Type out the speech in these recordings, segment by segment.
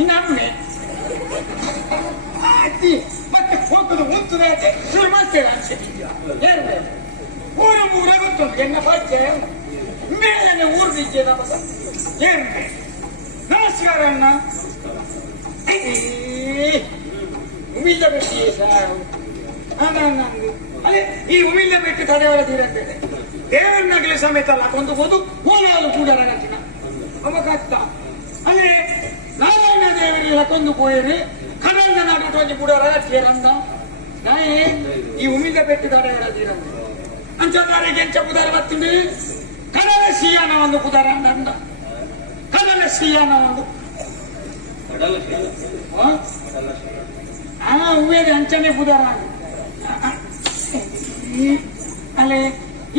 ಇನ್ನೊಮ್ಮೆ ಮತ್ತೆ ಹೋಗುದು ಮುಂಚೆ ಶುರು ಮಾಡ್ತೇವೆ ಅನ್ಸಿದ್ಯಾ ಊರ ಮೂರ ಗೊತ್ತುಂಟು ಎನ್ನ ಪರಿಚಯ ಮೇಲೆ ಊರ್ದಿದ್ದೆ ನಮಗ ಏನ್ರೆ ನಮಸ್ಕಾರ ಅಣ್ಣ ಉಮಿಲ್ದ ಬೆಟ್ಟಿ ಸಾರು ಅದೇ ಈ ಉಮಿಲ್ದ ಬೆಟ್ಟು ತಡೆಯವರ ತೀರಂತೇನೆ ದೇವರನ್ನಾಗಲಿ ಸಮೇತ ಅಲ್ಲ ಒಂದು ಓದು ಹೋಲಾಲು ಕೂಡ ರಗತ್ತಿನ ಅವಕಾಶ ಅಂದ್ರೆ ನಾರಾಯಣ ದೇವರಿಗೆ ಲಕೊಂದು ಪೋಯರು ಕಡಲ್ನ ನಾಟೋಟಿ ಕೂಡ ರಗತ್ತಿಯರಂದ ನಾಯೇ ಈ ಉಮಿಲ್ದ ಬೆಟ್ಟು ತಡೆಯವರ ತೀರಂತ ಅಂಚದಾರಿಗೆ ಎಂಚ ಪುದಾರ ಬರ್ತದೆ ಕಡಲ ಸಿಯಾನ ಒಂದು ಪುದಾರ ಅಂದ ಕಡಲ ಸಿಯಾನ ಒಂದು ಉಮೇದೆ ಅಂಚನೆ ಪುದಾರ ಅಲ್ಲೇ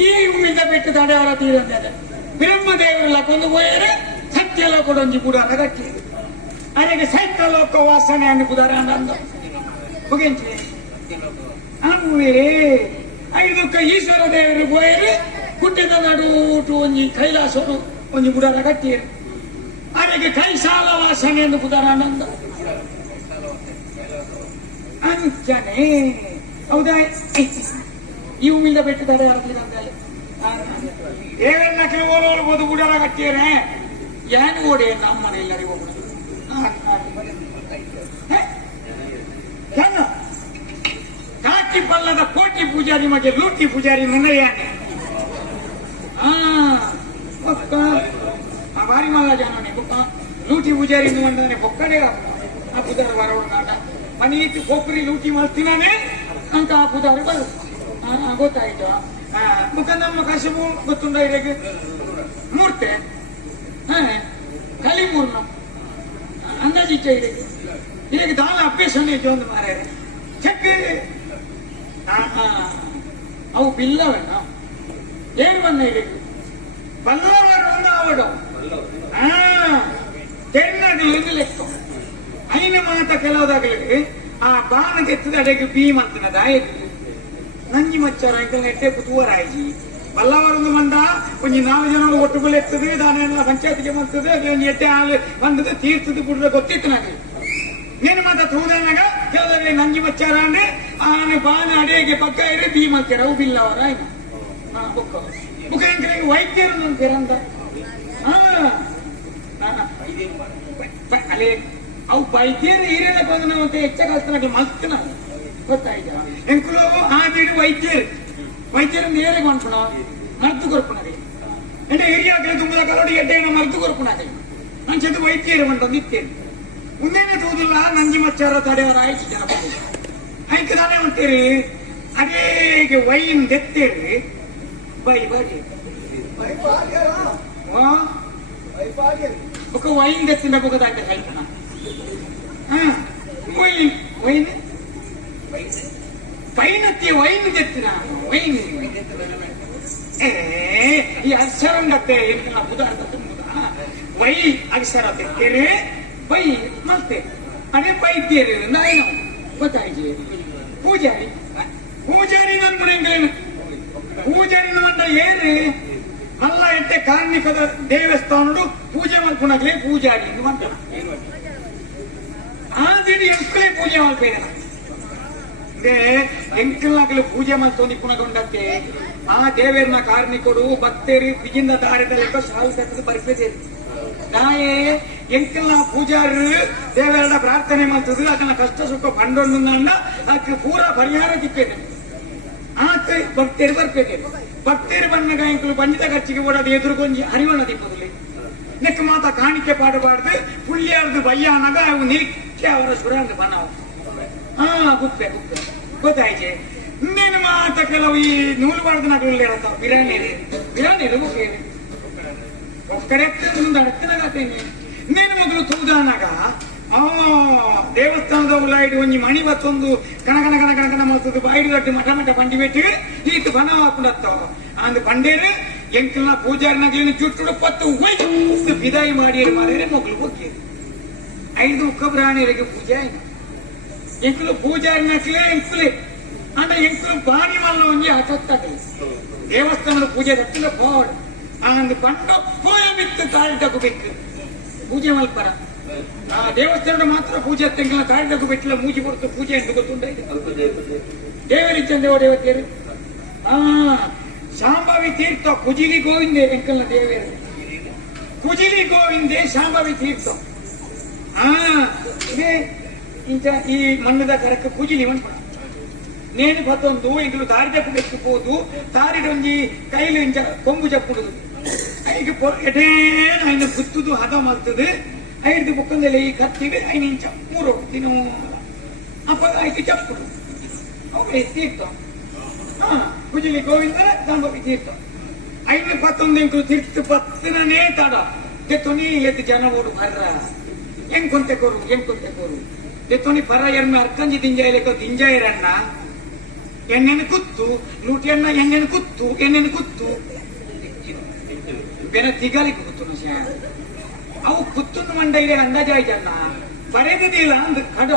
ಈ ಉಮ್ಮಿಂದ ಬಿಟ್ಟು ತಡೆಯವರ ತೀರಂದರೆ ಬ್ರಹ್ಮದೇವರೆಲ್ಲ ಕೊಂದು ಹೋಯರೆ ಸತ್ಯ ಲೋಕಡೊಂಜಿ ಪುದಾರ ಗಟ್ಟಿ ಅದಕ್ಕೆ ಸತ್ಯ ಲೋಕ ವಾಸನೆ ಅನ್ನು ಪುದಾರ ಅಂದ ಮುಗಿಂಚೆ ಐದಕ್ಕ ಈಶ್ವರ ದೇವರು ಹೋಯರು ಗುಡ್ಡದ ನಡುಟು ಒಂಜಿ ಕೈಲಾಸರು ಒಂಜಿ ಬುಡಾರ ಕಟ್ಟಿಯರು ಅದಕ್ಕೆ ಕೈಸಾಲ ವಾಸನೆ ಎಂದು ಬುಡಾರ ಆನಂದ ಅಂಚನೆ ಹೌದಾ ಈ ಉಮಿಲ್ದ ಬೆಟ್ಟು ತಡೆ ಆಗ್ತಿರಂತಲ್ಲಿ ಏವೆಲ್ಲ ಕೆಲವರು ಓದು ಬುಡಾರ ಕಟ್ಟಿಯರೆ ಏನು ಓಡೆ ನಮ್ಮ ಮನೆ ಎಲ್ಲರಿಗೂ ಹೋಗುದು ಕಾಟಿ ಪಲ್ಲದ ಕೋಟಿ ಪೂಜಾರಿ ಮಗೆ ಲೂಟಿ ಪೂಜಾರಿ ನನ್ನ ಯಾನೆ ಭಾರಿ ಮಲ್ಲ ಜಾನೇ ಲೂಟಿ ಪೂಜಾರಿ ಮಂಡನೆ ಪೊಕ್ಕಡೆ ಆ ಪುದಾರ ಬರೋಣ ನಾಟ ಮನೆಯಿಟ್ಟು ಕೊಬ್ಬರಿ ಲೂಟಿ ಮಾಡ್ತೀನಾನೆ ಅಂತ ಆ ಪುದಾರ ಬರು ಗೊತ್ತಾಯ್ತು ಮುಖ ನಮ್ಮ ಕಸಬು ಗೊತ್ತುಂಡ ಇರಗೆ ಮೂರ್ತೆ ಕಲಿಮೂರ್ಣ ಅಂದಾಜಿಚ್ಚ ಇರಗೆ ಇರಗೆ ದಾನ ಅಭ್ಯಾಸನೇ ಒಂದು ಮಾರ ಚೆಕ್ ಅವು ಬಿಲ್ಲವೇನ ಏನು ಬಣ್ಣ ಇರಬೇಕು ಬಲ್ಲವರು ಒಂದು ಅವಡು ತೆನ್ನದು ಲೆಕ್ಕ ಐನ ಮಾತ ಕೆಲವುದಾಗಲಿ ಆ ಬಾಣಕ್ಕೆ ಎತ್ತದ ಅಡೆಗೆ ಭೀಮ್ ಅಂತನ ದಾಯಕ ನಂಜಿ ಮಚ್ಚಾರ ಎಟ್ಟೆ ಕುತೂವರಾಯಿ ಬಲ್ಲವರೊಂದು ಮಂಡ ಒಂಜಿ 4 ಜನ ಒಟ್ಟುಗಳು ಎತ್ತದು ದಾನೆಲ್ಲ ಪಂಚಾಯತಿಗೆ ಬರ್ತದೆ ಅದ್ರಲ್ಲಿ ಎಟ್ಟೆ ಹಾಲು ಬಂದದ್ದು ತೀರ್ಥದ ಬಿಡ್ರೆ ಗೊತ್ತಿತ್ತು ನನಗೆ ನೀನು ಮಾತ ತೂದನಾಗ ಕೆಲವರಲ್ಲಿ ನಂಜಿ ಮಚ್ಚಾರ ಅಂದ್ರೆ ಆನೆ ಬಾನ ಅಡೆಗೆ ಪಕ್ಕ ಇದ್ರೆ ಭೀಮ್ ಹಾಕ್ಯಾರ ಅವು ಬಿಲ್ಲವರ ಮುಖಾಂತರ ವೈದ್ಯರು ಅಂತೀರ ಅಂತ ಅಲ್ಲೇ ಅವು ವೈದ್ಯರು ಹಿರಿಯರ ಬಂದು ನಾವು ಹೆಚ್ಚ ಕಲ್ತನಾಗ ಮಸ್ತ್ ನಾವು ಗೊತ್ತಾಯ್ತ ಎಂಕುಲು ಆದಿಡು ವೈದ್ಯರು ನೇರೆ ಕೊಂಡ್ಪುಣ ಮರ್ದು ಕೊರ್ಪುಣದೆ ಎಂಟೆ ಹಿರಿಯಾಗಲಿ ತುಂಬದ ಕಲೋಡಿ ಎಡ್ಡೆನ ಮರ್ದು ಕೊರ್ಪುಣದೆ ಅಂಚದು ವೈದ್ಯರು ಬಂದು ಇತ್ತೇನೆ ಮುಂದೇನೆ ತೂದಿಲ್ಲ ನಂಜಿ ಮಚ್ಚಾರ ತಡೆಯವರ ಆಯ್ತು ಜನ ಬಂದು ಐಕದಾನೆ ಅಂತೀರಿ ಅದೇ ವೈನ್ ತೆತ್ತೇರಿ ಬೈ ಬಾಗಿ ఒక వైన్ తెచ్చిండ ఒక దాంట్లో కలుపున వైన్ పైన వైన్ తెచ్చిన వైన్ ಈ ಅಕ್ಷರ ಗತ್ತೆ ವೈ ಅಕ್ಷರ ತೆಕ್ಕೇರಿ ಬೈ ಮತ್ತೆ ಅದೇ ಬೈತೇರಿ ನಾಯಿನ ಗೊತ್ತಾಯ್ತು ಪೂಜಾರಿ ನನ್ ಮನೆಗಳೇನು ಪೂಜಾರಿ ಮಂಡ ಏನ್ರಿ ಮಲ್ಲ ಎಟ್ಟೆ ಕಾರ್ಮಿಕದ ದೇವಸ್ಥಾನಡು ಪೂಜೆ ಮಲ್ಪುಣಾಗ್ಲೇ ಪೂಜಾರಿ ಎಂದು ಮಂಟನ ಆದಿಡಿ ಎಂಕಲೇ ಪೂಜೆ ಮಲ್ಪೇನ ಎಂಕಲ್ನಾಗಲು ಪೂಜೆ ಮಲ್ತೊಂದು ಪುಣಗೊಂಡಕ್ಕೆ ಆ ದೇವರನ್ನ ಕಾರ್ಮಿಕರು ಭಕ್ತರು ಬಿಗಿಂದ ದಾರಿದಲ್ಲಿ ಸಾಲು ಕಟ್ಟದು ಬರ್ಬೇಕೇರಿ ನಾಯೇ ಎಂಕಲ್ನ ಪೂಜಾರು ದೇವರ ಪ್ರಾರ್ಥನೆ ಮಾಡ್ತದೆ ಅದನ್ನ ಕಷ್ಟ ಸುಖ ಬಂಡೊಂದು ಅದಕ್ಕೆ ಪೂರಾ ಪರಿಹಾರ ಸಿಕ್ಕೇನೆ ಆತ ಭಕ್ತರು ಬರ್ಬೇಕೇರಿ ಭಕ್ತರು ಬಂದಾಗ ಎಂಕಲು ಬಂದಿದ ಖರ್ಚಿಗೆ ಓಡೋದು ಎದುರುಗೊಂಜಿ ಹರಿವಣ ದಿಪ್ಪದಲ್ಲಿ ನೆಕ್ ಮಾತ ಕಾಣಿಕೆ ಪಾಡಬಾರ್ದು ಪುಳ್ಳಿಯಾರ್ದು ಬಯ್ಯ ಅನ್ನಗ ಅವು ನಿಕ್ಕೆ ಅವರ ಸುರಂಗ ಬಣ್ಣವು ಗುಪ್ಪೆ ಗೊತ್ತಾಯ್ತೆ ಇನ್ನೇನು ಮಾತ ಕೆಲವು ಈ ನೂಲು ಬಾರ್ದು ನಗಲು ಹೇಳ್ತಾವ ಬಿರಾಣಿ ಗುಪ್ಪೇರಿ ಒಕ್ಕಡೆ ಅಡತ್ತಿನಾಗತ್ತೇನೆ ಇನ್ನೇನು ಮೊದಲು ತೂದಾನಾಗ ದೇವಸ್ಥಾನದ ಉಲಾಯಿಡು ಒಂಜಿ ಮಣಿ ಬತ್ತೊಂದು ಕಣಕಣ ಕಣಕಣ ಕಣ ಮಾಡ್ತದೆ ಬಾಯಿಡು ದೊಡ್ಡ ಮಠ ಮಠ ಬಂಡಿ ಬಿಟ್ಟು ಈತು ಬನ ಹಾಕೊಂಡತ್ತವ ಅಂದ್ ಬಂಡೇರು ಎಂಕಲ್ನ ಪೂಜಾರಿನಾಗ್ಲಿನ ಚುಟ್ಟು ಪತ್ತು ವೈದು ಬಿದಾಯಿ ಮಾಡಿ ಮಾರೇರೆ ಮೊಗ್ಲು ಹೋಗಿ 5 ಮುಖ ಪ್ರಾಣಿಯರಿಗೆ ಪೂಜೆ ಆಯ್ತು ಎಂಕಲು ಪೂಜಾರಿನಾಗ್ಲೇ ಎಂಕಲೇ అంటే ఎంకు పాని వల్ల ఉంది అటొత్తది ದೇವಸ್ಥಾನದ ಪೂಜೆ ರತ್ತಿನ ಬೋರ್ಡ್ ಅಂದ್ ಪಂಡ ಪೋಯ ಬಿತ್ತು ತಾಳಿಟಕು ಬಿತ್ತು ಪೂಜೆ ಮಲ್ಪರ ಆ ದೇವಸ್ಥಾನದ ಮಾತ್ರ ಪೂಜೆ ತೆಂಗಿನ ತಾಳಿಟಕು ಬಿಟ್ಟಿಲ್ಲ ಮೂಜಿ ಕೊಡ್ತು ಪೂಜೆ ಎಂದು ಗೊತ್ತುಂಟ ದೇವರಿಚ್ಚಂದೇವ ದೇವತೆಯರು ಶಾಂಭವಿ ತೀರ್ಥ ಕುಜಿಲಿ ಗೋವಿಂದೆ ಎಂಕಲ್ನ ದೇವರು ಕುಜಿಲಿ ಗೋವಿಂದೆ ಶಾಂಭವಿ ತೀರ್ಥ ಇದೇ ಇಂಚ ಈ ಮಣ್ಣದ ಕರಕ್ಕೆ ಕುಜಿಲಿ ಮನ್ಪಡ ನೇನು ಪತ್ತೊಂದು ಇಂಕಲು ದಾರಿ ತಪ್ಪಬೇಕು ತಾರಿಡೊಂಜಿ ಕೈಲು ಇಂಚ ಕೊಂಬು ಚಪ್ಪುಡುದು ಐದು ಎಟೇನು ಐನ ಗುತ್ತುದು ಹದ ಮಲ್ತದು ಐದು ಬುಕ್ಕಂದಲ್ಲಿ ಈ ಕತ್ತಿಗೆ ಐದು ಇಂಚ ಮೂರು ತಿನ್ನು ಅಪ್ಪ ಐದು ಚಪ್ಪುಡು ಅವಾಗ ತೀರ್ಥ ಕುಜಿಲಿ ಗೋವಿಂದ ಶಾಂಭವಿ ತೀರ್ಥ ಐದು ಪತ್ತೊಂದು ಇಂಕಲು ತೀರ್ಥ ಪತ್ತನೇ ತಡ ತೆತ್ತೊನಿ ಎದ್ದು ಜನ ಓಡು ಬರ್ರ ಹೆಂಗ್ ಕೊಂತೆ ಕೋರು ತೆತ್ತೊನಿ ಪರ ಎರ್ಮ ಅರ್ಕಂಜಿ ದಿಂಜಾಯಲೆಕ್ಕ ದಿಂಜಾಯರಣ್ಣ ಎಣ್ಣೆನ ಕುತ್ತು ಲೂಟಿಯನ್ನ ಎಣ್ಣೆನ ಕುತ್ತು ಬೆನ ತಿಗಾಲಿಕ್ಕೆ ಕುತ್ತು ಅವು ಕುತ್ತನ್ನು ಮಂಡೈರೆ ಅಂದಾಜಾಯ್ತಣ್ಣ ಬರೆದಿದ್ದಿಲ್ಲ ಅಂದ್ ಕಡ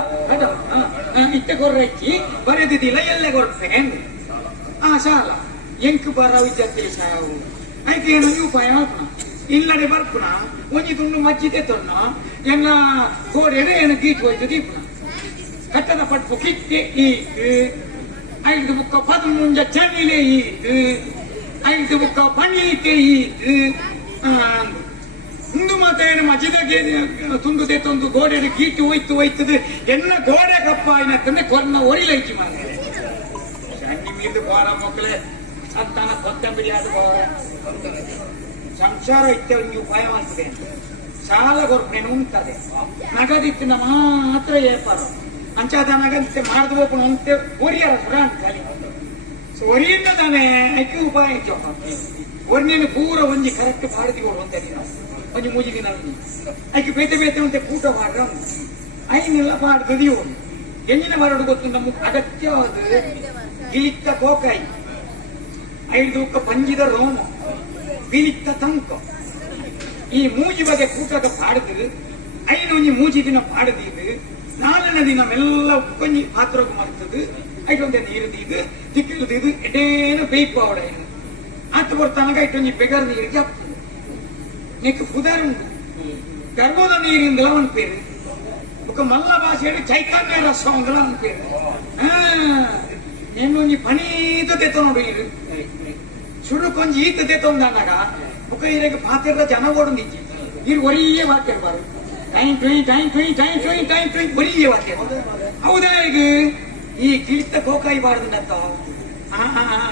ಇತ್ತ ಕೊರ್ರಚ್ಚಿ ಬರೆದಿದ್ದಿಲ್ಲ ಎಲ್ಲ ಕೊಡ್ತೇನೆ ಸಾಲ ಎಂಕ್ ಬರ ವಿದ್ಯಾರ್ಥಿ ಸಾವು ಆಯ್ತು ಏನೋ ಉಪಾಯ ಮಾಡ್ಪುಣ ಇಲ್ಲಡೆ ಬರ್ಪುಣ ಒಂಜಿ ತುಂಡು ಮಜ್ಜಿದೆ ತೊನ್ನ ಎನ್ನ ಗೋಡೆರೆ ಏನು ಗೀಟ್ ಹೋಯ್ತು ದೀಪುಣ ಕಟ್ಟದ ಪಟ್ಟು ಕಿತ್ತೆ ಐದು ಬುಕ್ಕ ಪದಮುಂಜ ಚನಿಲೆ ಐದು ಬುಕ್ಕ ಪಣೀತೆ ಮುಂದು ಮಾತೇನು ಮಜಿದಗೆ ತುಂಡುದೆ ತೊಂದು ಗೋಡೆ ಗೀಟು ಹೋಯ್ತದೆ ಎನ್ನ ಗೋಡೆ ಕಪ್ಪ ಆಯ್ನಂತಂದ್ರೆ ಕೊರ್ನ ಒರಿಲೈಚಿ ಮಾರೆ ಚನ್ನಿ ಮೀದು ಬೋರ ಮಕ್ಕಳೇ ಸಂತಾನ ಕೊತ್ತಂಬರಿ ಆದ ಸಂಸಾರ ಇತ್ತವರಿಗೆ ಉಪಾಯ ಮಾಡ್ತದೆ ಸಾಲ ಕೊರ್ಪಣೆ ಉಂಟದೆ ನಗದಿತ್ತಿನ ಮಾತ್ರ ಏರ್ಪಾಡು ಅಂಚಾದ ನಗಂತೆ ಮಾಡಿದ ಹೋಗೋಣ ಅಂತೆ ಒರಿಯಾರ ಸುರಾಂತ ಖಾಲಿ ಸೊ ಒರಿಯಿಂದ ತಾನೇ ಐಕ್ಯ ಉಪಾಯ ಒರ್ನೇನು ಪೂರ ಒಂಜಿ ಕರೆಕ್ಟ್ ಪಾಡ್ತಿ ಕೊಡು ಅಂತ ಒಂಜಿ ಮೂಜಿ ದಿನ ಐಕ್ಯ ಬೇತೆ ಅಂತೆ ಕೂಟ ಮಾಡ್ರ ಐನೆಲ್ಲ ಪಾಡ್ತದಿ ಒಂದು ಎಂಜಿನ ಮಾಡೋದು ಗೊತ್ತು ನಮಗೆ ಅಗತ್ಯವಾದ ಗಿಲಿಕ್ಕ ಕೋಕಾಯಿ ಐದು ಪಂಜಿದ ರೋಮ ಬಿಲಿಕ್ಕ ತಂಕ ಈ ಮೂಜಿ ಬಗೆ ಕೂಟದ ಪಾಡ್ದು ಐನು ಒಂಜಿ ಮೂಜಿ ದಿನ ಪಾಡ್ದಿದ್ದು ನಾಳಿನ ದಿನ ಮೆಲ್ಲ ಕೊಂಜಿ ಪಾತ್ರೋಗ ಮಾಡ್ತದೆ ಐಟೊಂದೆ ನೀರು ತಿಕ್ಕಿಲ್ದು ಎಡೇನು ಬೇಯ್ಪಾವಡ ಏನು ಆತ ಬರ್ತಾನಾಗ ಐಟೊಂಜಿ ಬೆಗರ್ ನೀರಿಗೆ ಹಪ್ಪು ನೆಕ್ ಪುದಾರ ಉಂಟು ಗರ್ಭದ ನೀರಿಂದಲ ಒಂದು ಪೇರು ఒక మల్ల భాష చైతన్య రసం అని పేరు నేను ఈ పనీతో తెత్తోడు ఇది చూడు కొంచెం ఈత తెత్తోందన్నాక ఒక ఇరవై పాత్ర జన కూడా ఉంది మీరు ఒరియే వాక్యారు బారు ಟೈಮ್ ಒರಿಯೇ ವಾಕ್ಯ ಹೌದಾ ಈಗ ಈ ಕಿಳಿತ ಕೋಕಾಯಿ ಬಾರದಂತ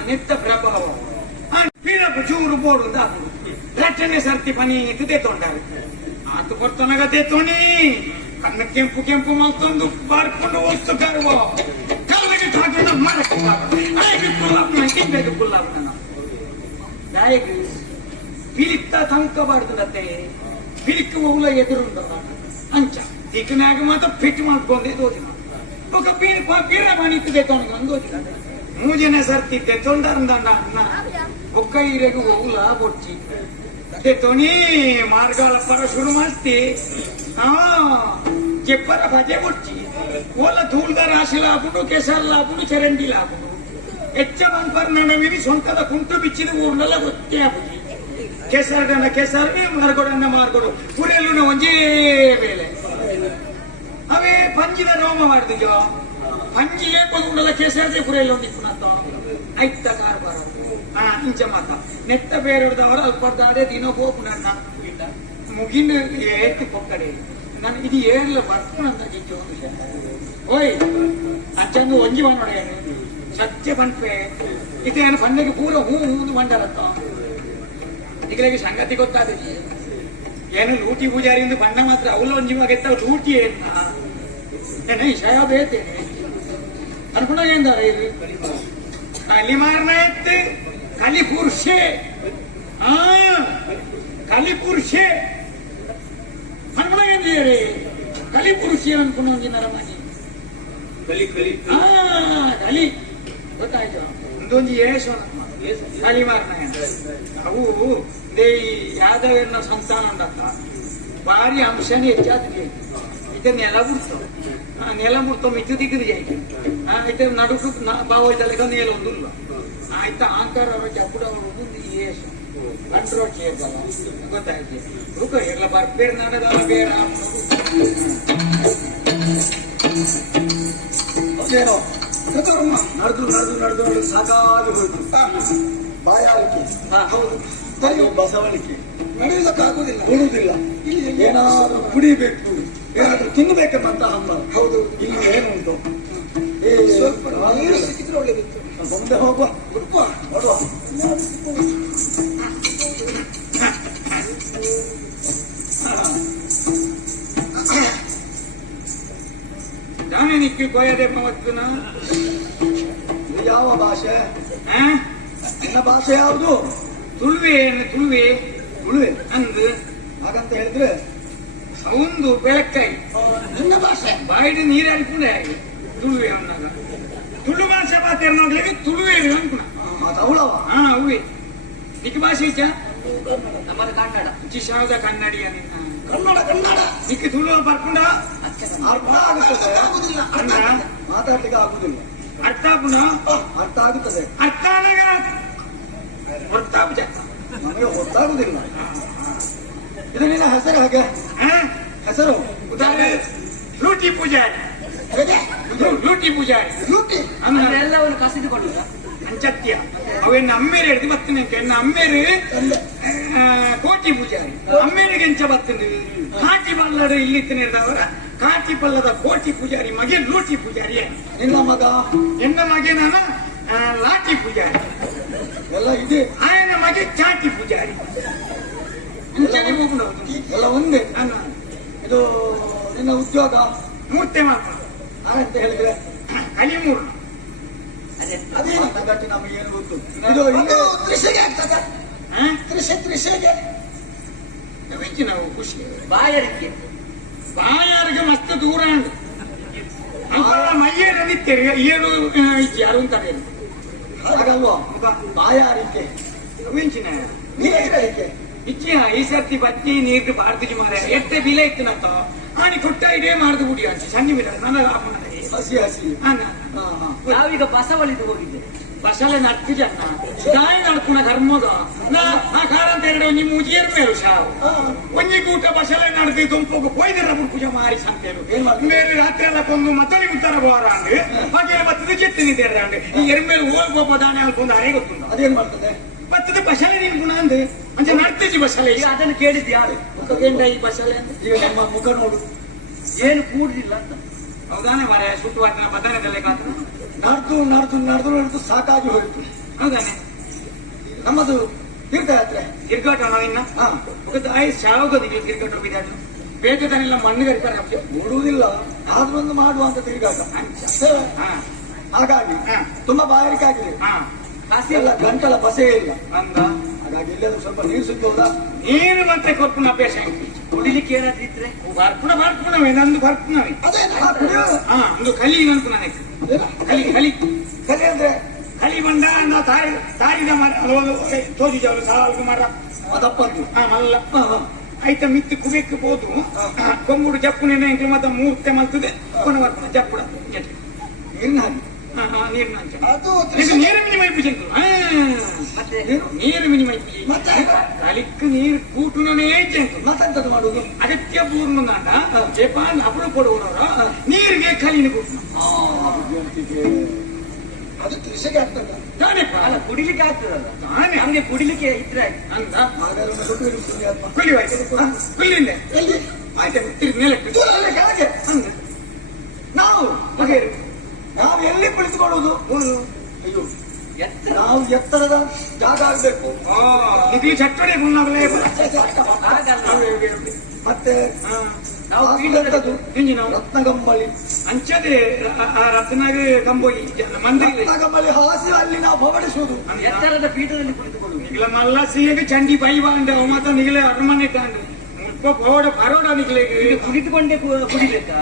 ನೆತ್ತ ಪ್ರಭಾವ ಪೀರಪ್ಪು ಚೂರು ಬೋಡು ರಟ್ಟನೆ ಸರ್ತಿ ಪನಿ ತೆತ್ತೊಂಡಾರು ಆತು ಬರ್ತನಾಗ ತೆತ್ತೋಣಿ ಕಣ್ಣ ಕೆಂಪು ಮಲ್ತೊಂದು ಬಾರ್ಕೊಂಡು ವಸ್ತು ಕರುವ ಕಲ್ಲಿಗೆ ತಾಕಿನ ಮರಕ್ಕೆ ಕುಲ್ಲಾಪನ ದಾಯಕ ಪಿಲಿತ್ತ ತಂಕಬಾರ್ದತ್ತೆ ಪಿಲಿಕ್ಕೆ ಹೋಗ್ಲ ಎದುರುಂಡ ಅಂಚ ದಿಕ್ಕನಾಗ ಮಾತ್ರ ಫಿಟ್ ಮಾಡ್ಕೊಂಡೆ ದೋದಿನ ఒక పీర పనికి తెత్తోను మూజనే సర్తి తెత్తొండన్న ఒక్క ఇరగు ఓగులా పొచ్చి తెత్తోని మార్గాల పర ಶುರು ಮಾಡ್ತಿ చెప్పర భజే పొచ్చి ఓళ్ళ ధూಳ್ದ ರಾಶಿ ಲಾಪುಡು ಕೆಸರ್ ಲಾಪುಡು ಚರಂಡಿ ಲಾಪುಡು ಹೆಚ್ಚ ಬಂಪರ್ ನಡವಿರಿ ಸೊಂಟದ ಕುಂಟು ಬಿಚ್ಚಿದ ಊರ್ನೆಲ್ಲ ಗೊತ್ತೇ ಆಪುಜಿ ಕೆಸರ್ನೇ ಮಾರ್ಗೊಡು ಪುರೆಲ್ಲುನ ಒಂಜೇ ಬೇಲೆ ಅವೇ ಪಂಜಿದ ರೋಮ ಮಾಡಿದ್ಯೋ ಪಂಜಿಗೆ ಪಗುಂಡಲ ಕೆಸರದೆ ಪುರೆಲ್ಲ ಒಂದಿಪ್ಪುನತ್ತ ಐತ್ತ ಕಾರ್ಬಾರ ಇಂಚ ಮಾತ ನೆತ್ತ ಬೇರೆದವರು ಅಲ್ಪರ್ದಾದೆ ದಿನ ಹೋಗುನಣ್ಣ ಮುಗಿನ ಏತಿ ಪೊಕ್ಕಡೆ ನಾನು ಇದು ಏರ್ಲ ಬರ್ಪುನಂತ ಜಿಜ್ಜು ಓಯ್ ಅಂಚಂದು ಒಂಜಿ ಬಂದೊಡೆಯನು ಸತ್ಯ ಬಂಟ್ಪೆ ಇದೇನು ಪಂಡೆಗೆ ಪೂರ ಹೂಂದು ಮಂಡಲತ್ತ ಈಗಲೇ ಸಂಗತಿ ಗೊತ್ತಾದ ಏನು ಲೂಟಿ ಪೂಜಾರಿಂದ ಬಣ್ಣ ಮಾತ್ರ ಅವಳು ಒಂಜಿವಾಗೆತ್ತ ಲೂಟಿ ಏನ ವಿಷಯ ಬೇತೇನೆ ಅನ್ಕೊಂಡಾಗ ಇದು ಕಲಿ ಮಾರನ ಎತ್ತು ಕಲಿ ಪುರುಷೆ ಅನ್ಕೊಂಡಾಗ ಕಲಿ ಪುರುಷೆ ಅನ್ಕೊಂಡು ಒಂದಿನ ಮನೆ ಕಲಿ ಗೊತ್ತಾಯ್ತು ಒಂದೊಂದು ಏಸು ಕಲಿ ಮಾರನ ಅವು ಯಾದವನ ಸಂತಾನ ಭಾರಿ ಅಂಶನೇ ಹೆಚ್ಚಾದ इथे नेला बुडतो नेला बुडतो ಮಿಚ್ಚು ದಿಕ್ಕದು ಜಾಯ್ತು అయితే నడుకు బావోయితలేక నేల ఉందుಲ್ಲ ಆಯ್ತಾ ಆಂಕಾರ ಚಪ್ಪುಡ ಮುಂದೆ ಏಸು ಕಂಟ್ರೋಲ್ చేయగల ಗೊತ್ತಾಯ್ತು ರೂಕ ಎಲ್ಲ ಬರ್ಬೇರೆ ನಡೆದಲ್ಲ ಬೇರೆ ಅದೇನೋ ನಡೆದು ನಡೆದು ನಡೆದು ನಡೆದು ಸಾಕಾಗಿ ಹೋಯ್ತು ಬಾಯಾರಿಕೆ ಹೌದು ತಲೆಯು ಬಸವಳಿಕೆ ನಡೆಯುವುದಕ್ಕಾಗುವುದಿಲ್ಲ ಉಳುವುದಿಲ್ಲ ಇಲ್ಲಿ ಏನಾದ್ರೂ ಕುಡಿಬೇಕು ಏನಾದ್ರೂ ತಿನ್ನಬೇಕೆಂಬಂತ ಹಂಬಲ ಹೌದು ಇಲ್ಲಿ ಏನುಂಟು ಸ್ವಲ್ಪ ನೀರು ಸಿಕ್ಕಿದ್ರೆ ಒಳ್ಳೇದಿತ್ತು ಮುಂದೆ ಹೋಗುವ ಹುಡುಕುವ ನೋಡುವ ನಾನೇ ನಿಕ್ಕಿ ಗೋಯದೆ ಮವತ್ತುನ ಇದು ಯಾವ ಭಾಷೆ ನಿನ್ನ ಭಾಷೆ ಯಾವುದು ತುಳುವೆ ತುಳುವೆ ತುಳುವೆ ಅಂದು ಹಾಗಂತ ಹೇಳಿದ್ರೆ ಸೌಂದು ಬೆಳಕಾಯಿ ನಿನ್ನ ಭಾಷೆ ಬಾಯಿಡು ನೀರು ಅನ್ಕೊಂಡೆ ತುಳುವೆ ಅವನಾಗ ತುಳು ಭಾಷೆ ಪಾತ್ರ ನೋಡ್ಲಿಕ್ಕೆ ತುಳುವೆ ಅನ್ಕೊಂಡ ಅದು ಅವಳವ ಹಾ ಅವೇ ನಿಕ್ಕ ಭಾಷೆ ಇಚ್ಚ ನಮ್ಮದು ಕನ್ನಡ ಇಚ್ಚಿ ಶಾವದ ಕನ್ನಡಿ ಕನ್ನಡ ಕನ್ನಡ ನಿಕ್ಕ ತುಳು ಬರ್ಕೊಂಡ ಅರ್ಥ ಆಗುತ್ತದೆ ಅಂದ್ರ ಮಾತಾಡ್ಲಿಕ್ಕೆ ಆಗುದಿಲ್ಲ ಅರ್ಥ ಆಗುಣ ಅರ್ಥ ಆಗುತ್ತದೆ ಅರ್ಥ ಆದಾಗ ಹೊರ್ತಾಗುಜ ನಮಗೆ ಗೊತ್ತಾಗುದಿಲ್ಲ ಇದು ನಿನ್ನ ಹೆಸರು ಹಾಗೆ ಹೆಸರು ಉದಾಹರಣೆ ಲೂಟಿ ಪೂಜಾರಿ ಲೂಟಿ ಪೂಜಾರಿ ಲೂಟಿ ಅಂದ್ರೆ ಎಲ್ಲವನ್ನು ಕಸಿದುಕೊಳ್ಳುದ ಅಂಚತ್ಯ ಅವೆನ್ನ ಅಮ್ಮೇರು ಹಿಡಿದು ಬರ್ತನೆ ಎನ್ನ ಅಮ್ಮೇರು ಕೋಟಿ ಪೂಜಾರಿ ಅಮ್ಮೇರಿಗೆ ಎಂಚ ಬರ್ತದೆ ಕಾಟಿ ಬಲ್ಲದ ಇಲ್ಲಿ ಅವರ ಕಾಟಿ ಪಲ್ಲದ ಕೋಟಿ ಪೂಜಾರಿ ಮಗೆ ಲೂಟಿ ಪೂಜಾರಿ ನಿನ್ನ ಮಗ ಎನ್ನ ಮಗೆ ನಾನು ಲಾಟಿ ಪೂಜಾರಿ ಎಲ್ಲ ಇದೆ ಆಯನ ಮಗೆ ಚಾಟಿ ಪೂಜಾರಿ ಅಂಚನೆ ಹೋಗ್ಬಿಡೋದು ಎಲ್ಲ ಒಂದೇ ನನ್ನ ಇದು ನಿನ್ನ ಉದ್ಯೋಗ ಮೂರ್ತೆ ಮಾತ್ರ ಅಂತ ಹೇಳಿದ್ರೆ ಕಲಿಮೂರು ಅದೇನು ಗಟ್ಟಿ ನಮಗೆ ಏನು ಗೊತ್ತು ಇದು ಇಲ್ಲಿ ತ್ರಿಷೆಗೆ ಆಗ್ತದೆ ತ್ರಿಷೆಗೆ ಹೆಚ್ಚು ನಾವು ಖುಷಿ ಬಾಯರಿಕೆ ಬಾಯಾರಿಗೆ ಮಸ್ತ್ ದೂರ ಉಂಟು ಮೈಯೇರು ನಿತ್ತೀರಿ ಏನು ಇಚ್ಚಿ ಯಾರು ಅಂತಾರೆ ಹಾಗಲ್ವಾ ಬಾಯಾರಿಕೆ ವೆಂಚಿನ ನೀರಿಗೆ ಇಚ್ಚಿನ ಈ ಸರ್ತಿ ಬತ್ತಿ ನೀರು ಬಾರ್ದು ಮಾರ ಎಷ್ಟೇ ಬಿಲೆ ಇತ್ತನಂತ ಆನಿ ಕೊಟ್ಟ ಇದೇ ಮಾರ್ದು ಬಿಡಿ ಅಂತ ಸಣ್ಣ ಬಿಡ ನನ್ನ ಆಪಣದಲ್ಲಿ ಹಸಿ ಹಸಿ ನಾವೀಗ ಬಸವಳಿದು ಹೋಗಿದ್ದೆ ಬಸಳೆ ನಟ್ಟಿ ಜನ ಗಾಯ ನಡ್ಕುಣ ಕರ್ಮಗ ಆ ಕಾರಂತ ಎರಡು ಒಂಜಿ ಮೂಜಿಯರ್ ಮೇಲು ಶಾವು ಒಂಜಿ ಕೂಟ ಬಸಳೆ ನಡೆದು ದುಂಪು ಪೊಯ್ದರ ಪೂಜೆ ಮಾರಿ ಸಂತೇರು ಬೇರೆ ರಾತ್ರಿ ಎಲ್ಲ ಕೊಂದು ಮತ್ತೊಳಿ ಉತ್ತರ ಬೋರ ಅಂದು ಹಾಗೆ ಬತ್ತದ ಚೆತ್ತಿನಿದ್ದೇವೆ ಅಂದು ಈ ಎರ್ಮೇಲೆ ಹೋಗೋಪ ದಾಣೆ ಅಲ್ಕೊಂಡು ಅರೆ ಗೊತ್ತುಂಟು ಅದೇನ್ ಮಾಡ್ತದೆ ಬತ್ತದ ಬಸಳೆ ನಿನ್ಗುಣ ಅಂದು ಅಂಚೆ ನಡ್ತಿಜಿ ಬಸಳೆ ಈಗ ಅದನ್ನು ಕೇಳಿದ್ದು ಯಾರು ಎಂಡ ಈ ಬಸಳೆ ಅಂತ ಈಗ ನಮ್ಮ ಮುಖ ನೋಡು ಏನು ಕೂಡುದಿಲ್ಲ ಅಂತ ಹೌದಾನೆ ಮಾರ ಸುಟ್ಟುವಾತಿನ ಬದನೆದಲ್ಲೇ ಕಾತು ನಡೆದು ನಡೆದು ನಡೆದು ನಡೆದು ಸಾಕಾಗಿ ಹೋಯಿತು ಹೌದಾನೆ ನಮ್ಮದು ತೀರ್ಥಯಾತ್ರೆ ತಿರ್ಗಾಟ ನಾವಿನ್ನ ಶಾವಗದಿಗೆ ತಿರ್ಗಾಟ ಬಿದ್ದಾಡು ಬೇಕದನ್ನೆಲ್ಲ ಮಣ್ಣು ಕರಿತಾರೆ ಬಿಡುವುದಿಲ್ಲ ಆದ್ರೊಂದು ಮಾಡುವಂತ ತಿರುಗಾಟ ಹಾಗಾಗಿ ತುಂಬಾ ಬಾಯಾರಿಕೆ ಆಗಿದೆ ಕಾಸಿ ಎಲ್ಲ ಗಂಟಲ ಬಸೆ ಇಲ್ಲ ಅಂದ ಹಾಗಾಗಿ ಇಲ್ಲೆಲ್ಲ ಸ್ವಲ್ಪ ನೀರು ಸಿಗ್ಬೋದಾ ನೀರು ಮತ್ತೆ ಕೊರ್ಪುನ ಅಭ್ಯಾಸ ಕುಡಿಲಿಕ್ಕೆ ಏನಾದ್ರೂ ಇದ್ರೆ ಬರ್ಪುಣವೇ ನಂದು ಬರ್ಪುಣವೇ ಅದೇ ಒಂದು ಕಲಿ ನಂತು ನನಗೆ ಕಲಿ ಕಲಿ ಕಲಿ ಅಂದ್ರೆ ಕಲಿ ಬಂಡ ನಾ ತಾರಿದ ಮರ ತೋರಿದವರು ಸಾಲ್ಗು ಮರ ಅದಪ್ಪದ್ದು ಮಲ್ಲ ಆಯ್ತ ಮಿತ್ತಿ ಕುಬೇಕ್ ಹೋದು ಕೊಂಬುಡು ಜಪ್ಪು ನೆನೆ ಮತ್ತೆ ಮೂರ್ತೆ ಮಲ್ತದೆ ಕೊನವರ್ಪಣ ಜಪ್ಪುಡ ನೀರಿನ ಹಾಗೆ ನೀರಿನ ಅಂಚ ಅದು ಇದು ನೀರು ಮಿನಿಮೈ ಪೂಜೆ ಮತ್ತೆ ನೀರು ಮಿನಿಮೈ ಪೂಜೆ ಮತ್ತೆ ಕಲಿಕ್ ನೀರು ಕೂಟುನೇ ಚೆಂಟು ಮತ್ತೆಂತದ್ದು ಮಾಡುದು ಅಗತ್ಯ ಪೂರ್ಣಂದಾಂಡ ಜಪಾನ್ ಅಪರು ಕೊಡುವವರು ನೀರಿಗೆ ಕಲಿನ ಕೂಟು ಅದು ತ್ರಿಷೆಗೆ ಆಗ್ತದ ಅಲ್ಲ ಕುಡಿಲಿಕ್ಕೆ ಆಗ್ತದಲ್ಲ ತಾನೇ ನಮ್ಗೆ ಕುಡಿಲಿಕ್ಕೆ ಇದ್ರೆ ಅಂತ ಹಾಗಾದ್ರೆ ಒಂದು ದೊಡ್ಡ ಇರುತ್ತದೆ ಅಪ್ಪ. ಕುಳಿವಾಯ್ತು ಕುಳ್ಳಿಂದೆ ಎಲ್ಲಿ ಆಯ್ತು ತಿರುಗಿ ನೆಲಕ್ಕೆ ದೂರ ಅಲ್ಲೇ ಕೆಳಗೆ ಹಂಗೆ ನಾವು ಬಗೆರು ನಾವು ಎಲ್ಲಿ ಕುಳಿತುಕೊಳ್ಳುವುದು ಅಯ್ಯೋ ಎತ್ತರ ನಾವು ಎತ್ತರದ ಜಾಗ ಆಗ್ಬೇಕು ನಿಧಿ ಚಟ್ಟಡೆ ಗುಣಾಗಲೇ ಹಾಗಲ್ಲ ಮತ್ತೆ ನಾವು ಎಂತದ್ದು? ಹಿಂಜಿ ನಾವು ರತ್ನಗಂಬಳಿ ಅಂಚದೆ ರತ್ನಾಗ ಕಂಬೋಯಿ ಮಂದಿರ ರತ್ನಗಂಬಳಿ ಹಾಸಿ ಅಲ್ಲಿ ನಾವು ಹೊರಡಿಸುವುದು ಎತ್ತರದ ಪೀಠದಲ್ಲಿ ಕುಳಿತುಕೊಳ್ಳುವುದು ನಿಗಲ ಮಲ್ಲ ಸಿಯಗೆ ಚಂಡಿ ಬೈ ಬಾಂಡೆ ಅವ ಮಾತ್ರ ನಿಗಲೆ ಅರಮನೆ ತಾಂಡು ಮುಲ್ಪ ಪೋಡ ಪರೋಡ ನಿಗಲೆ ಕುಳಿತುಕೊಂಡೇ ಕುಡಿಬೇಕಾ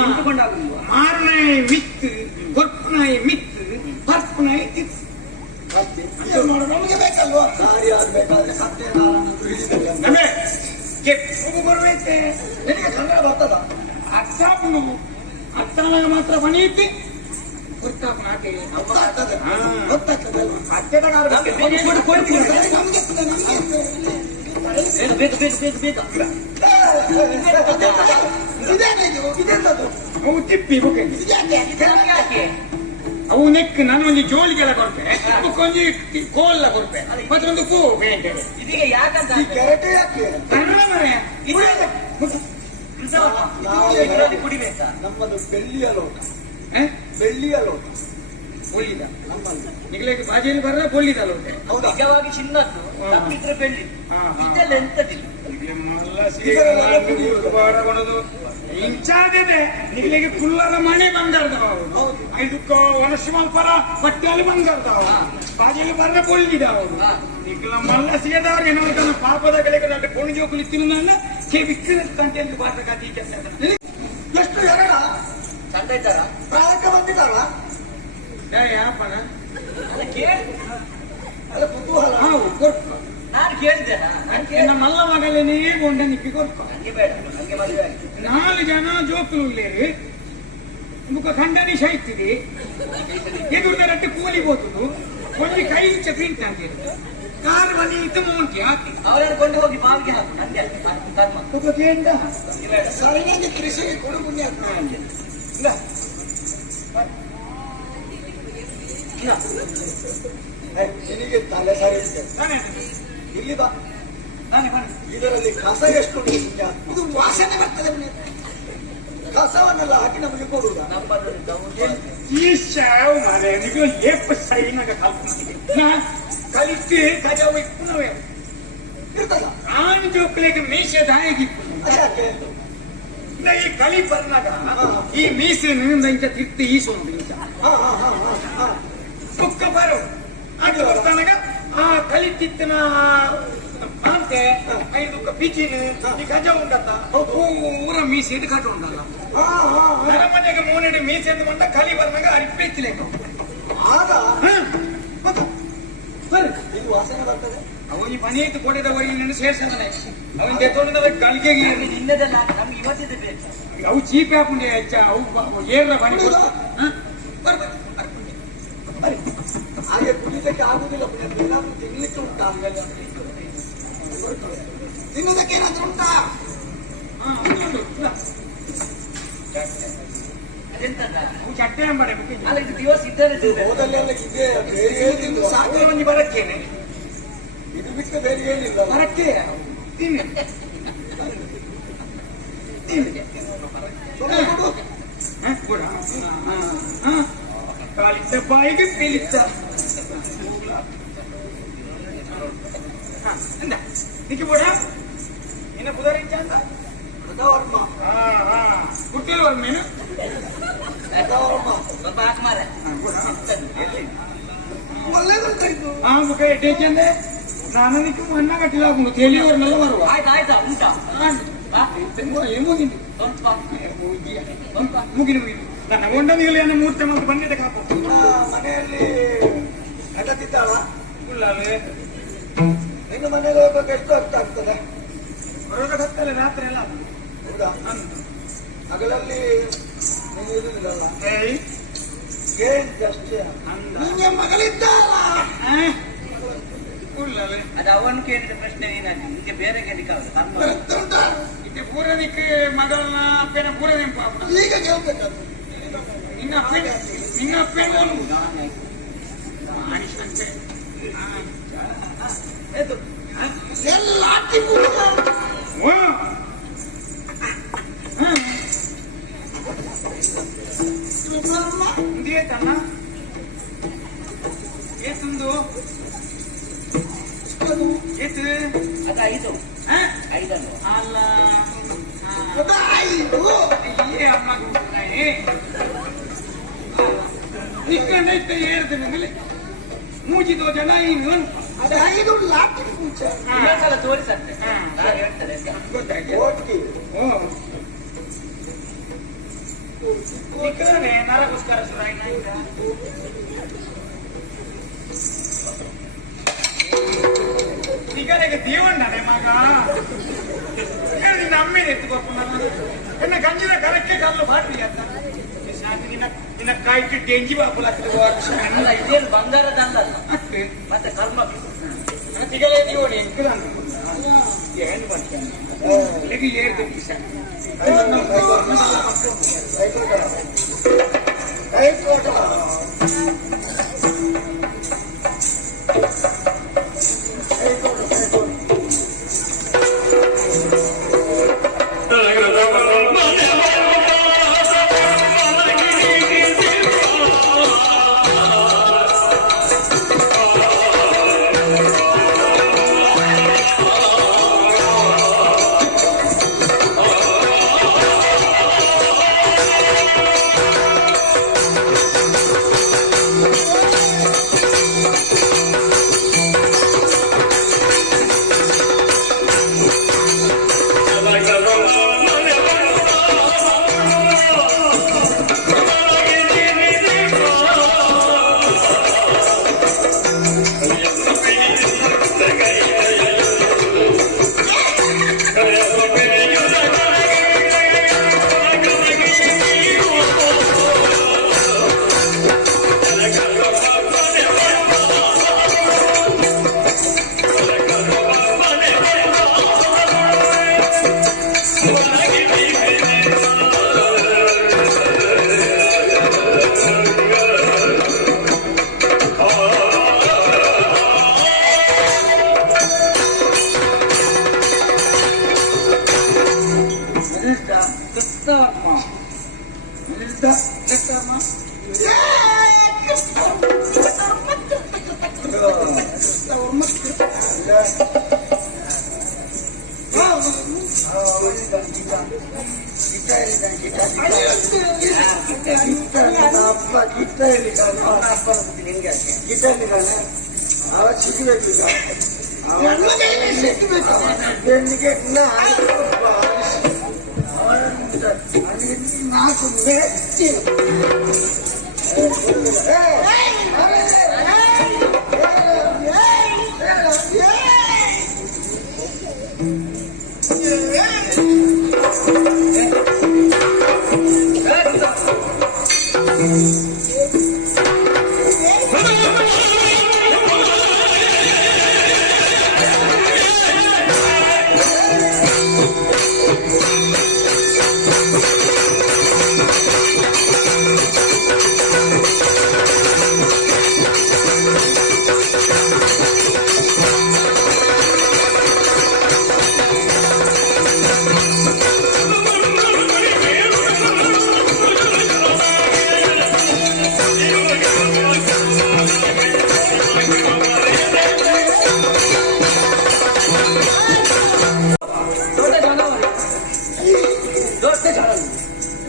ನಿಂತುಕೊಂಡಾಗುದಿಲ್ವಾ ಮಾರನಾಯ ಮಿತ್ತು ಕೊರ್ಪನಾಯ ಮಿತ್ತು ಪರ್ಪನಾಯ ತಿತ್ತು ನಮಗೆ ಬೇಕಲ್ವಾ ದಾರಿ ಆಗ್ಬೇಕಾದ್ರೆ ಸತ್ಯನಾರಾಯಣ ಹಿಡಿದಿಲ್ಲ ನಮೇ ಕೆಪ್ಪು ಬರುವೈತೆ ನಿನಗೆ ಕನ್ನಡ ಬರ್ತದ ಅರ್ಥ ಉಂಡು ಅರ್ಥನಾಗ ಮಾತ್ರ ಪಣಿ ಇತ್ತು ಗೊತ್ತಾಪನ ಆಕೆ ಗೊತ್ತಾಗ್ತದೆ ಹಾ. ಗೊತ್ತಾಗ್ತದಲ್ವಾ ಅತ್ತೆದಾಗ ಕೊಡು, ಕೊಡು, ಕೊಡು. ನಮ್ಗೆ ಬೇಗ ಬೇಗ ಬೇಗ ಬೇಗ ಬೇಗ ಇದೇನಿದು ಇದೆಂತದ್ದು ಅವು ತಿಪ್ಪಿ ಬುಕ್ಕಂಗಿ ಇದ್ಯಾಕೆ ನಮ್ಗೆ ಯಾಕೆ ಅವು ನೆಕ್ ನಾನು ಒಂದು ಜೋಳಿಗೆಲ್ಲ ಕೊಡ್ಪೆ ಕೊಂಜಿ ಕೋಲ್ಲ ಕೊಡ್ಪೆ ಮತ್ತೊಂದು ಪೂ ಬೇಂಟೆ ಇದೀಗ ಯಾಕಂತ ಈ ಕೆರಟೆ ಯಾಕೆ ಕನ್ನಡ ಮರೆ ಇದರಲ್ಲಿ ಕುಡಿಬೇಕಾ ನಮ್ಮದು ಬೆಳ್ಳಿಯ ಲೋಟ ಬೆಳ್ಳಿಯ ಲೋಟ ಒಳ್ಳಿದ ನಮ್ಮಲ್ಲಿ ನಿಗ್ಲಿಕ್ಕೆ ಬಾಜಿಯಲ್ಲಿ ಬರಲ್ಲ ಬೊಳ್ಳಿದ ಲೋಟೆ ಹೌದಾ ನಿಜವಾಗಿ ಚಿನ್ನದ್ದು ತಪ್ಪಿದ್ರೆ ಬೆಳ್ಳಿ ಹಾ, ಹಾ. ಇದೆಲ್ಲ ಎಂತದಿಲ್ಲ ಇಂಚಾದೆ ನಿಗ್ಲಿಗೆ ಕುಲ್ಲರ ಮನೆ ಬಂಗಾರದವ ಹೌದು. ಇದಕ್ಕ ವನಶ್ಮಲ್ ಪರ ಬಟ್ಟೆಯಲ್ಲಿ ಬಂಗಾರದವ ಬಾಜಿಯಲ್ಲಿ ಬರಲ್ಲ ಬೊಳ್ಳಿದ ಅವರು ಹಾ. ನಿಗ್ಲ ಮಲ್ಲ ಸಿಗದವ್ರಿಗೆ ಏನೋ ಪಾಪದ ಗಳಿಗೆ ನನ್ನ ಕೊಣಿಗೆ ಹೋಗ್ಲಿ ತಿನ್ನ ಬಿಕ್ಕಿನ ತಂಟೆಯಲ್ಲಿ ಬಾಟ ಕಾತಿ ಕೆಲಸ ಎಷ್ಟು ಎರಡ ಚಂದ ಇದ್ದಾರ ಪ್ರಾಯಕ್ಕೆ ಬಂದಿದ್ದಾರ ಯಾಪನ ಅದಕ್ಕೆ ಅಲ್ಲ ಕುತೂಹಲ ಹೌದು ಕೊಟ್ಟು ನಾನು ಕೇಳಿದ್ದೇನಾ ನಾನು ನನ್ನ ಕೇಳ ಮಲ್ಲ ಮಗಲೇನೇ ಗೊಂಡ ನಿಪ್ಪಿ ಕೊಟ್ಟು ನಂಗೆ ಬೇಡ ನಂಗೆ ಮದುವೆ ಆಗಿದೆ 4 ಜನ ಜೋಕುಲು ಉಳ್ಳೇರಿ ಮುಖ ಖಂಡನಿ ಶೈತಿದೆ ಎದುರುದರಟ್ಟು ಕೂಲಿ ಬೋತುದು ಒಂದು ಕೈ ಇಂಚ ಪ್ರಿಂಟ್ ಅಂತೀರಿ ಕಾರ್ ಬನ್ನಿ ಇತ್ತು ಮೌಂಟಿ ಹಾಕಿ ಅವರನ್ನು ಕೊಂಡು ಹೋಗಿ ಬಾವಿಗೆ ಹಾಕು ನಂಗೆ ಅಲ್ಲ, ಕರ್ಮ ಮುಖದಿಂದ ನಂಗೆ ಬೇಡ ಸರಿಯಾಗಿ ಕೃಷಿಗೆ ಕೊಡು ಪುಣ್ಯ ಇಲ್ಲ ನಿನಗೆ ತಲೆ ಸರಿ ಉಂಟು. ತಾನೇ ಇಲ್ಲಿ ಬಾ ತಾನೇ ಬನ್ನಿ ಇದರಲ್ಲಿ ಕಸ ಎಷ್ಟು ಉಂಟು ನಿಜ? ಇದು ವಾಸನೆ ಬರ್ತದೆ ಪುಣ್ಯ. ಕಸವನ್ನೆಲ್ಲ ಹಾಕಿ ನಮಗೆ ಕೊಡುವುದ ನಮ್ಮದು ದೌರ್ಜನ್ಯ. ಈ ಶಾವ್ ಮಾರೆ ನಿಮಗೆ ಲೇಪ ಸೈನಾಗ ಕಲ್ಪನೆ ಕಲಿತು ಕಜಾವು ಇಪ್ಪುನವೇ ಇರ್ತದ ಆನ್ ಜೋಕುಲಿಗೆ ಮೀಸೆ ದಾಯಿಗಿಪ್ಪು ಅದ್ಯಾಕೆ? ಈ ಕಲಿ ಬರ್ನಾಗ ಈ ಮೀಸೆನಿಂದ ಇಂಚ ತಿರ್ತಿ ಈಸೋದು ಇಂಚ ಹಾ ಹಾ ಹಾ ಹಾ ಹಾ ಬುಕ್ಕ ಬರೋ ಅದು ಬರ್ತಾನಾಗ ಆ ಕಲಿತಿತ್ತಿನ ಅಂತೆ ಐದು ಪಿಚಿನ ಈ ಗಜ ಉಂಟತ್ತ ಊರ ಮೀಸೆ ಇಟ್ಟು ಕಟ್ಟು ಉಂಟಲ್ಲ ಹಾ ಹಾ ಹಾ ಅರಮನೆಗೆ ಮೂನೆಡೆ ಮೀಸೆ ಅಂತ ಬಂದ ಕಲಿ ಬರ್ನಾಗ ಅರಿಪೆಚ್ಚಿಲೇಕ ಆಗ ಬರ್ರಿ ಇದು ವಾಸನೆ ಬರ್ತದೆ ಅವನು ಈ ಮನೆ ಇತ್ತು ಕೊಡಿದ ವೈಲಿನ ಸೇರ್ಸಂತಾನೆ ಅವನ್ ತೆತ್ತೋಡಿದ ಗಳಿಗೆಗೆ ನಮ್ಗೆ ನಿನ್ನದಲ್ಲ ನಮ್ಗೆ ಇವತ್ತಿದ್ದು ಬೇಕು ಅವು ಚೀಪ್ ಹಾಕೊಂಡೆ ಅಚ್ಚ ಅವು ಏರ್ರ ಬನಿ ಬರಿ. ಹಾಗೆ ಕುಡಿಲಿಕ್ಕೆ ಆಗುದಿಲ್ಲ ಪುಣ್ಯ. ಏನಾದ್ರೂ ತಿನ್ಲಿಕ್ಕೆ ಉಂಟಾ ಅಂಗಡಿ ತಿನ್ನುವುದಕ್ಕೆ ಏನಾದ್ರೂ ಉಂಟಾ ಅದೆಂತದ ಅವು ಚಟ್ಟೆ ಅಂಬಡೆ ಮುಖ್ಯ ಅಲ್ಲ ಇದು ದಿವಸ ಇದ್ದರೆ ಹೋದಲ್ಲೆಲ್ಲ ಇದೆ ಬೇರೆ ಏನಿಲ್ಲ ಸಾಕು ಒಂದು ಬರಕ್ಕೇನೆ ಇದು ಬಿಟ್ಟು ಬೇರೆ ಏನಿಲ್ಲ ಬರಕ್ಕೆ ತಿನ್ನು ಸುಮ್ಮನೆ ಕೊಡು ಕೂಡ ಕಾಲಿದ್ದ ಬಾಯಿಗೆ ಬೀಳಿತ ನಿಕ್ಕೆ ಕೂಡ ಇನ್ನ ಪುದಾರಿಂಚ ಅಂತ ಕಥಾವರ್ಮ ಹುಟ್ಟಿಲ್ವ ಮೀನು ಕಥಾವರ್ಮ ಸ್ವಲ್ಪ ಹಾಕ್ ಮಾರೆ ಒಳ್ಳೇದಂತ ಇದು ಆ ಮುಖ ಎಟ್ಟೇಚಂದೆ ನಾನು ನಿಕ್ಕೆ ಮಣ್ಣ ಕಟ್ಟಿಲ್ಲ ತಿಳಿಯೋರ್ನೆಲ್ಲ ಬರುವ ಆಯ್ತಾ ಆಯ್ತಾ ಉಂಟಾ ಬಾ ಮುಗಿಂದು ಸ್ವಲ್ಪ ಮುಗಿದು ಮುಗಿದು ನನ್ನ ಗೊಂಡನಿಗಳು ಏನು ಮೂರ್ತಿ ಮತ್ತು ಬಂದಿದ್ದೆ ಕಾಪು ಮನೆಯಲ್ಲಿ ಹೆಂಡತಿದ್ದಾಳ ಉಳ್ಳಾಲೆ ಇನ್ನು ಮನೆಗೆ ಹೋಗ್ಬೇಕು ಎಷ್ಟು ಅರ್ಥ ಆಗ್ತದೆ ಹೊರಗಡೆ ಹತ್ತಲ್ಲ ರಾತ್ರಿ ಎಲ್ಲ ಹೌದಾ ಹಗಲಲ್ಲಿ ನೀನು ಇರುವುದಿಲ್ಲಲ್ಲ ಏಯ್ ಏನ್ ಅಷ್ಟೇ ಅಂದ ನಿಂಗೆ ಮಗಳಿದ್ದಾಳ ಉಳ್ಳಾಲೆ ಅದು ಅವನು ಕೇಳಿದ ಪ್ರಶ್ನೆ ಏನಾಗಿ ನಿಮಗೆ ಬೇರೆ ಕೇಳಿಕಾಗಲ್ಲ ಕರ್ಮ ಗೊತ್ತುಂಟಾ? ಇದು ಪೂರನಿಕ್ಕೆ ಮಗಳನ್ನ ಅಪ್ಪನ ಪೂರ ನೆನಪಾಪ ಈಗ ಕೇಳ್ಬೇಕಾದ್ರೆ ನಿನ್ನ ಅಪ್ಪನ ಮನುಷ್ಯಂತೆ ಎದ್ದು. ಎಲ್ಲ ಆಟಿ ಪೂಜೆ. ಸುಬ್ಬಮ್ಮ, ತನ್ನ ಏತುಂದು ಅದು ಏತು ಅದು ಐದು ಐದನ್ನು ಅಲ್ಲ ಅದು ಐದು. ಏ ಅಮ್ಮ ನಿಕ್ಕಂಡೈತೆ ಏರ್ತದೆ ಮೂಜಿದೋ ಜನ ಇನ್ನು ಅದು ಐದು ಲಾಟಿ ಪೂಜೆ. ಇನ್ನೊಂದ್ಸಲ ತೋರಿಸತ್ತೆ ಹಾ. ನಾನು ಹೇಳ್ತೇನೆ ಗೊತ್ತಾಯ್ತು ಓಕೆ. ಓ ನಿಕ್ಕನೆ ನರಗೋಸ್ಕರ ಸುರಾಯಿನ ನಿಗರೆಗೆ ದೇವಂಡನೆ ಮಗ ನಿನ್ನ ಅಮ್ಮೇನೆ ಎತ್ತುಕೊಟ್ಟು ಎನ್ನ ಗಂಜಿನ ಕರಕ್ಕೆ ಕಲ್ಲು ಬಾಟ್ರಿ ಅಂತ ನಿನ್ನ ಕಾಯ್ತು ಡೆಂಜಿ ಬಾಪುಲ ಅಲ್ಲ ಇದೇನು ಬಂಗಾರದಲ್ಲ ಮತ್ತೆ ಕರ್ಮ ತಿಗಲೇ ಜೀವನ ಎಂಕಲ ಏನು ಮಾಡ್ತಾನೆ ಹೇಗೆ ಏರ್ದು ಕಿಶ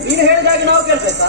ನೀನು ಹೇಳಿದಾಗ ನಾವು ಕೇಳ್ಬೇಕಾ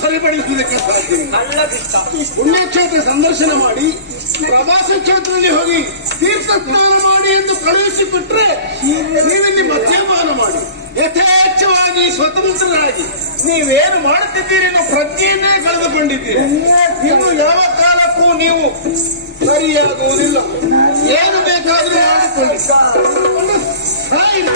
ಸರಿಪಡಿಸುವುದಕ್ಕೆ ಸಾಧ್ಯ. ಪುಣ್ಯಕ್ಷೇತ್ರ ಸಂದರ್ಶನ ಮಾಡಿ ಪ್ರವಾಸ ಕ್ಷೇತ್ರದಲ್ಲಿ ಹೋಗಿ ತೀರ್ಥ ಸ್ನಾನ ಮಾಡಿ ಎಂದು ಕಳುಹಿಸಿಕೊಟ್ರೆ ನೀವಿಲ್ಲಿ ಮದ್ಯಪಾನ ಮಾಡಿ ಯಥೇಚ್ಛ ಯಥೇಚ್ಛವಾಗಿ ಸ್ವತಂತ್ರರಾಗಿ ನೀವೇನು ಮಾಡುತ್ತಿದ್ದೀರಿ ಅನ್ನೋ ಪ್ರಜ್ಞೆಯನ್ನೇ ಕಳೆದುಕೊಂಡಿದ್ದೀರಿ. ಇನ್ನು ಯಾವ ಕಾಲಕ್ಕೂ ನೀವು ಸರಿಯಾಗುವುದಿಲ್ಲ. ಏನು ಬೇಕಾದ್ರೂ ಮಾಡಿಕೊಳ್ಳಿ. ಸಾಯಿರಿ.